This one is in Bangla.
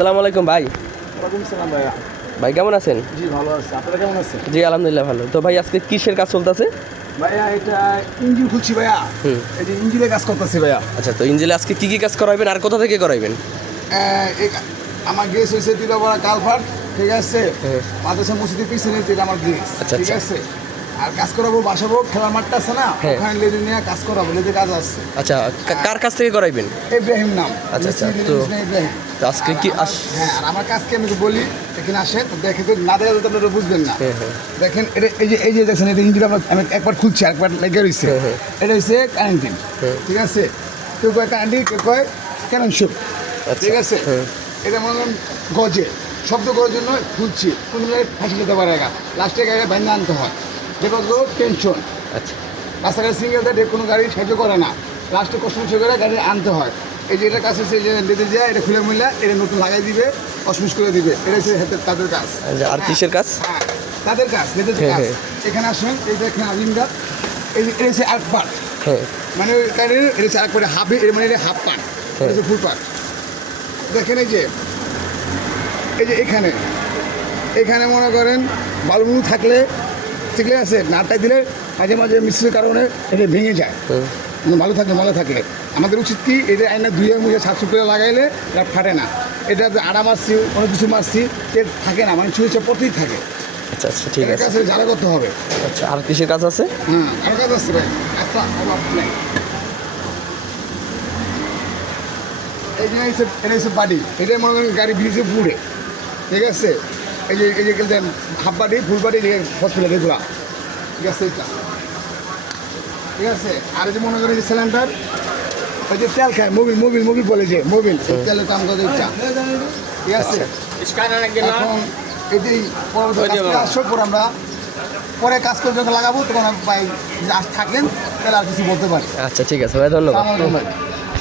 আসসালামু আলাইকুম ভাই। ওয়ালাইকুম সালাম ভাইয়া। ভাই কেমন আছেন? জি ভালো আছি, আপনারা কেমন আছেন? জি আলহামদুলিল্লাহ ভালো। তো ভাই আজকে কিসের কাজ চলতেছে? ভাইয়া এটা ইঞ্জিন খুলছি ভাইয়া। এই যে ইঞ্জিনে কাজ করতেছি ভাইয়া। আচ্ছা, তো ইঞ্জিনে আজকে কি কি কাজ করাবেন আর কোথা থেকে করাবেন? আমার গ্যাস হয়েছে তিলাপাড়া কালভার্ট, ঠিক আছে, মাদ্রাসা মসজিদের পিছনে যেটা আমার গ্যাস, আচ্ছা, ঠিক আচ্ছা। আছে। আর কাজ করাবো বাসাবো, খেলার মাঠটা আছে না, হ্যাঁ। ওখানে লেজে নিয়ে কাজ করাবো, লেজে কাজ আসছে। আচ্ছা, কার কাছ থেকে করাইবেন? ইব্রাহিম নাম। আচ্ছা, আচ্ছা। মিস্ত্রি তো ইব্রাহিম। তো আজকে কি হ্যাঁ, আর আমার কাজকে আমি বলি, এখানে আসেন দেখে তো না দেখা আপনারা বুঝবেন না। হ্যাঁ, হ্যাঁ। দেখেন এটা এই যে দেখছেন এটা ইঞ্জিন আমি একবার খুলছি একবার লেগে রয়েছে। হ্যাঁ, হ্যাঁ। এটা হচ্ছে কারেন্টিন, ঠিক আছে। কেউ কয় কারেন্টিন, কেউ কয় কারেন্ট শুট, আচ্ছা, ঠিক আছে। হ্যাঁ। এটা মনে করেন গজে শব্দ করার জন্য খুলছি, কোনো জায়গায় ফাঁসি যেতে পারে না, লাস্টে গাড়ি বাইন্দা আনতে হয়, যেটা হলো টেনশন। আচ্ছা, রাস্তাঘাট সিঙ্গেল দেয়, কোনো গাড়ি সাহায্য করে না, লাস্টে কষ্ট করে গাড়ি আনতে হয়। এই যে এটা কাজ হচ্ছে, যে লেদে যায় এটা খুলে মিলে এটা নতুন লাগাই দিবে, অসমিস করে দিবে, এটা হচ্ছে তাদের কাজ। আর কিসের কাজ? হ্যাঁ, তাদের কাজ, লেদের হ্যাঁ, কাজ। হ্যাঁ। এখানে আসেন, এই যে এখানে আলিমদা, এই যে এটা হচ্ছে এক পার্ট, হ্যাঁ, মানে গাড়ির এটা হচ্ছে এক পার্ট, হাফে এটা মানে এটা হাফ পার্ট, এটা হচ্ছে ফুল পার্ট। দেখেন এই যে এখানে মনে করেন বালুমুলু থাকলে ঠিক আছে, নাটাই দিলে মাঝে মাঝে মিশ্রের কারণে এটা ভেঙে যায়। মানে ভালো থাকলে মলে থাকলে আমাদের উচিত কি, এটা আইনা ধুয়ে মুখে সাফ সুতরে লাগাইলে এটা ফাটে না। এটা আড়া মারছি, অনেক কিছু মারছি, এর থাকে না, মানে ছুঁয়ে পড়তেই থাকে। আচ্ছা, আচ্ছা, ঠিক আছে। কাছে জ্বালা করতে হবে। আচ্ছা, আর কিসের কাজ আছে? হ্যাঁ, আর কাজ আছে ভাই, একটা অভাব নেই। এই যে এটা হচ্ছে বাড়ি, এটাই মনে করেন গাড়ি ভিজে পুড়ে, ঠিক আছে। এই যে দেন হাফ বাড়ি, ফুল বাড়ি, হসপিটাল এগুলা, ঠিক আছে। এটা ঠিক আছে। আর এই যে মনে করেন যে সিলিন্ডার, ওই যে তেল খায়, মোবিল বলে, যে মোবিল তেলের কাম করে ইচ্ছা, ঠিক আছে। এখন এটি আসো পর আমরা পরে কাজ করে যখন লাগাবো তখন ভাই থাকেন, তাহলে আর কিছু বলতে পারি। আচ্ছা, ঠিক আছে ভাই, ধন্যবাদ। আসসালামু আলাইকুম ভাই।